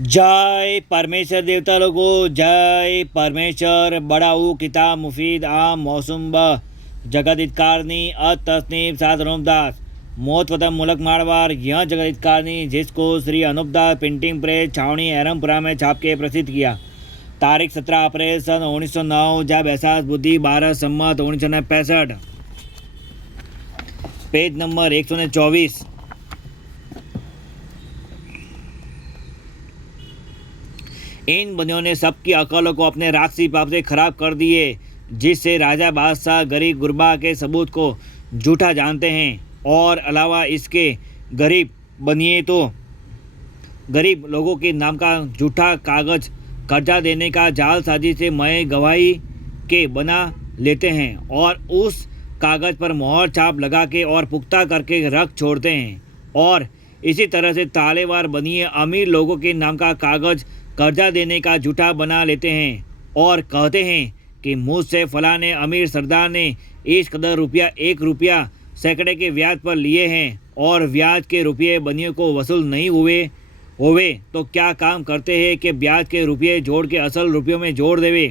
जय परमेश्वर देवता लोगों, जय परमेश्वर। बड़ाऊ किताब मुफीद आम मौसम ब जगदितकारनी अतस्नीब सात अनुपदास मौत वतन मुलक मारवार। यह जगदितकारनी जिसको श्री अनुपदास प्रिंटिंग प्रेस छावनी एरमपुरा में छाप के प्रसिद्ध किया। तारीख 17 अप्रैल सन 1909 जब एहसास बुद्धि 12 सम्मत 1965। Page number 124। इन बंदियों ने सबकी अकलों को अपने राक्षसी पाप से खराब कर दिए, जिससे राजा बादशाह गरीब गुरबा के सबूत को झूठा जानते हैं। और अलावा इसके गरीब बनिए तो गरीब लोगों के नाम का झूठा कागज कर्जा देने का जाल साजी से मय गवाही के बना लेते हैं और उस कागज पर मोहर छाप लगा के और पुख्ता करके रख छोड़ते हैं। और इसी तरह से तालेवार बनिए अमीर लोगों के नाम का कागज कर्जा देने का झूठा बना लेते हैं और कहते हैं कि मुझसे फलाने अमीर सरदार ने इस कदर रुपया 1 रुपया सैकड़े के ब्याज पर लिए हैं और ब्याज के रुपये बनियों को वसूल नहीं हुए तो क्या काम करते हैं कि ब्याज के रुपये जोड़ के असल रुपयों में जोड़ देवे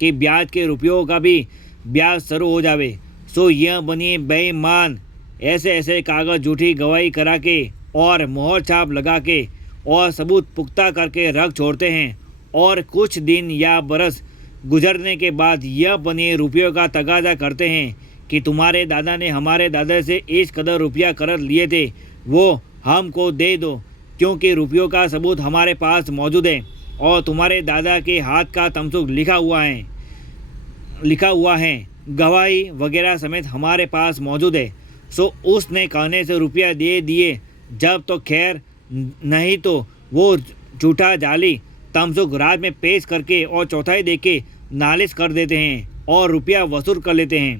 कि ब्याज के रुपयों का भी ब्याज शुरू हो जावे। सो यह बनिए बेईमान ऐसे कागज झूठी गवाही करा के और मोहर छाप लगा के और सबूत पुख्ता करके रख छोड़ते हैं। और कुछ दिन या बरस गुजरने के बाद यह बनिए रुपयों का तगाजा करते हैं कि तुम्हारे दादा ने हमारे दादा से इस कदर रुपया कर्ज लिए थे, वो हमको दे दो, क्योंकि रुपयों का सबूत हमारे पास मौजूद है और तुम्हारे दादा के हाथ का तमसुक लिखा हुआ है, गवाही वगैरह समेत हमारे पास मौजूद है। सो उसने कहने से रुपया दे दिए, जब तो खैर, नहीं तो वो झूठा जाली तमसुक रात में पेश करके और चौथाई देके नालिश कर देते हैं और रुपया वसूल कर लेते हैं।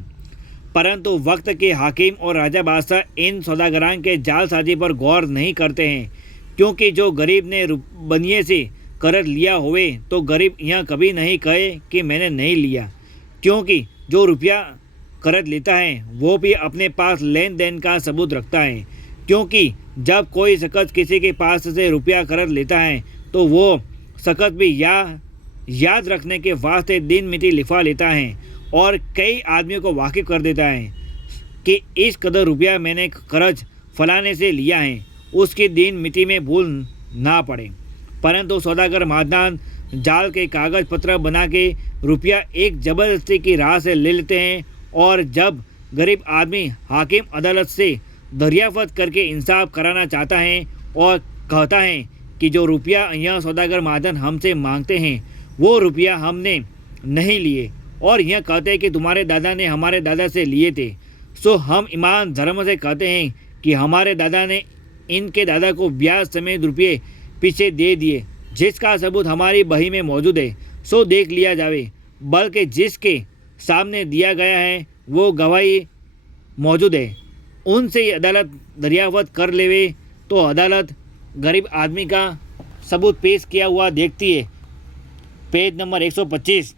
परंतु वक्त के हाकिम और राजा बादशाह इन सौदागरान के जालसाजी पर गौर नहीं करते हैं, क्योंकि जो गरीब ने बनिए से कर्ज लिया हुए तो गरीब यह कभी नहीं कहे कि मैंने नहीं लिया, क्योंकि जो रुपया कर्ज लेता है वो भी अपने पास लेन देन का सबूत रखता है। क्योंकि जब कोई शख्स किसी के पास से रुपया कर्ज लेता है तो वो शख्स भी याद रखने के वास्ते दिन मिति लिखवा लेता है और कई आदमियों को वाकिफ कर देता है कि इस कदर रुपया मैंने कर्ज फलाने से लिया है, उसकी दिन मिति में भूल ना पड़े। परंतु सौदागर महादान जाल के कागज पत्र बना के रुपया एक ज़बरदस्ती की राह से ले लेते हैं। और जब गरीब आदमी हाकिम अदालत से दरियाफत करके इंसाफ कराना चाहता है और कहता है कि जो रुपया यह सौदागर महाजन हमसे मांगते हैं वो रुपया हमने नहीं लिए, और यह कहते हैं कि तुम्हारे दादा ने हमारे दादा से लिए थे, सो हम ईमान धर्म से कहते हैं कि हमारे दादा ने इनके दादा को ब्याज समेत रुपये पीछे दे दिए, जिसका सबूत हमारी बही में मौजूद है, सो देख लिया जावे। बल्कि जिसके सामने दिया गया है वो गवाही मौजूद है, उनसे अदालत दरियाफत कर लेवे तो अदालत गरीब आदमी का सबूत पेश किया हुआ देखती है। Page number 125।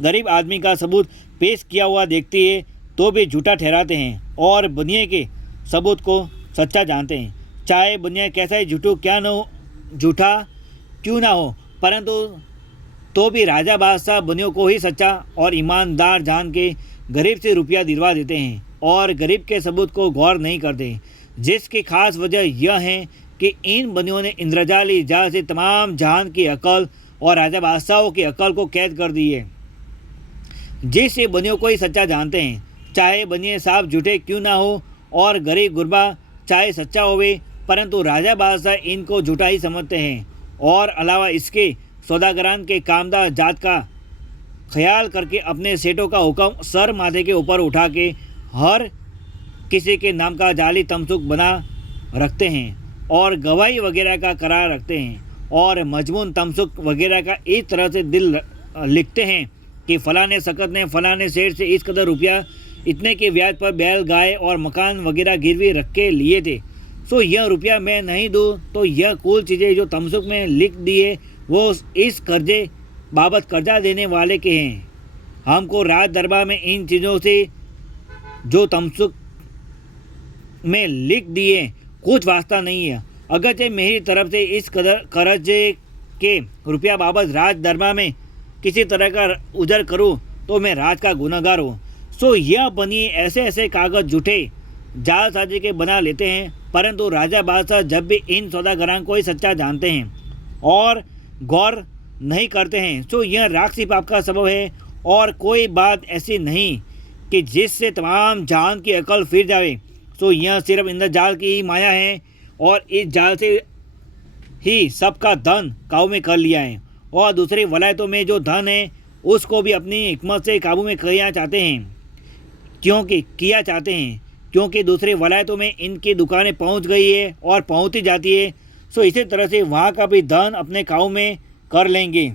गरीब आदमी का सबूत पेश किया हुआ देखती है तो भी झूठा ठहराते हैं और बनिए के सबूत को सच्चा जानते हैं, चाहे बनिया कैसा ही झूठा क्यों ना हो। परंतु तो भी राजा बादशाह बनियों को ही सच्चा और ईमानदार जान के गरीब से रुपया दिलवा देते हैं और गरीब के सबूत को गौर नहीं करते, जिसकी खास वजह यह है कि इन बनियों ने इंद्रजाली जाल से तमाम जहान की अकल और राजा बादशाहों की अकल को कैद कर दी है, जिससे बनियों को ही सच्चा जानते हैं, चाहे बनिए साहब झूठे क्यों ना हो और गरीब गुरबा चाहे सच्चा होवे, परंतु राजा बादशाह इनको झूठा ही समझते हैं। और अलावा इसके सौदागरान के कामदार जात का ख्याल करके अपने सेठों का हुक्म सर माथे के ऊपर उठा के हर किसी के नाम का जाली तमसुक बना रखते हैं और गवाही वगैरह का करार रखते हैं और मजमून तमसुक वगैरह का इस तरह से दिल लिखते हैं कि फलाने शख्स ने फलाने सेठ से इस कदर रुपया इतने के ब्याज पर बैल गाय और मकान वगैरह गिरवी रख के लिए थे, सो यह रुपया मैं नहीं दूँ तो यह कुल चीज़ें जो तमसुक में लिख दिए वो इस कर्जे बाबत कर्जा देने वाले के हैं। हमको राज दरबार में इन चीज़ों से जो तमसुक में लिख दिए कुछ वास्ता नहीं है, अगरचे मेरी तरफ से इस कदर कर्ज के रुपया बाबत राज दरबार में किसी तरह का उजर करूं तो मैं राज का गुनहगार हूँ। सो यह बनिए ऐसे ऐसे कागज झूठे जाल साजी के बना लेते हैं, परंतु राजा बादशाह जब भी इन सौदागरों को ही सच्चा जानते हैं और गौर नहीं करते हैं। सो यह राक्षसी पाप का सबब है और कोई बात ऐसी नहीं कि जिससे तमाम जान की अकल फिर जाए। सो यह सिर्फ इंद्रजाल की ही माया है और इस जाल से ही सबका धन काबू में कर लिया है और दूसरी वलायतों में जो धन है उसको भी अपनी हिकमत से काबू में किया चाहते हैं क्योंकि दूसरी वलायतों में इनकी दुकानें पहुंच गई है और पहुंचती जाती है। सो इसी तरह से वहाँ का भी धन अपने काबू में कर लेंगे,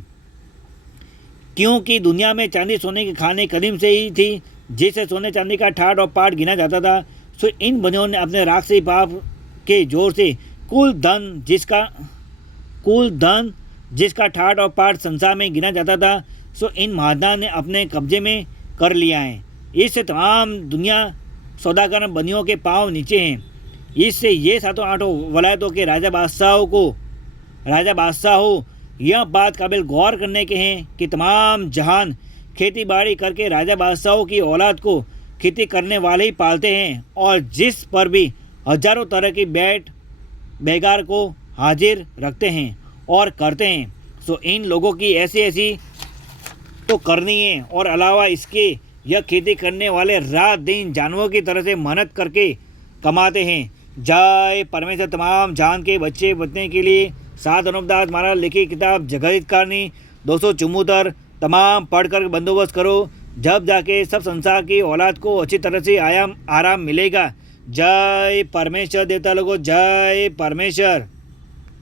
क्योंकि दुनिया में चांदी सोने के खाने कदीम से ही थी जिसे सोने चांदी का ठाट और पाट गिना जाता था। सो इन बनियों ने अपने राक्षसी पाप के जोर से कुल धन जिसका ठाट और पाट संसार में गिना जाता था, सो इन महादान ने अपने कब्जे में कर लिया है। इससे तमाम दुनिया सौदागर बनियों के पांव नीचे हैं। इससे ये सातों आठों वलायतों के राजा बादशाह यह बात काबिल गौर करने के हैं कि तमाम जहान खेती बाड़ी करके राजा बादशाहों की औलाद को खेती करने वाले ही पालते हैं और जिस पर भी हजारों तरह की बेगार को हाजिर रखते हैं और करते हैं। सो इन लोगों की ऐसी तो करनी है और अलावा इसके यह खेती करने वाले रात दिन जानवरों की तरह से मेहनत करके कमाते हैं। जय परमेश्वर। तमाम जान के बच्चे बचने के लिए 7 अनुपदास महाराज लिखी किताब जगत कारणी 274 तमाम पढ़कर बंदोबस्त करो, जब जाके सब संसार की औलाद को अच्छी तरह से आराम मिलेगा। जय परमेश्वर। देवता लोगों जय परमेश्वर।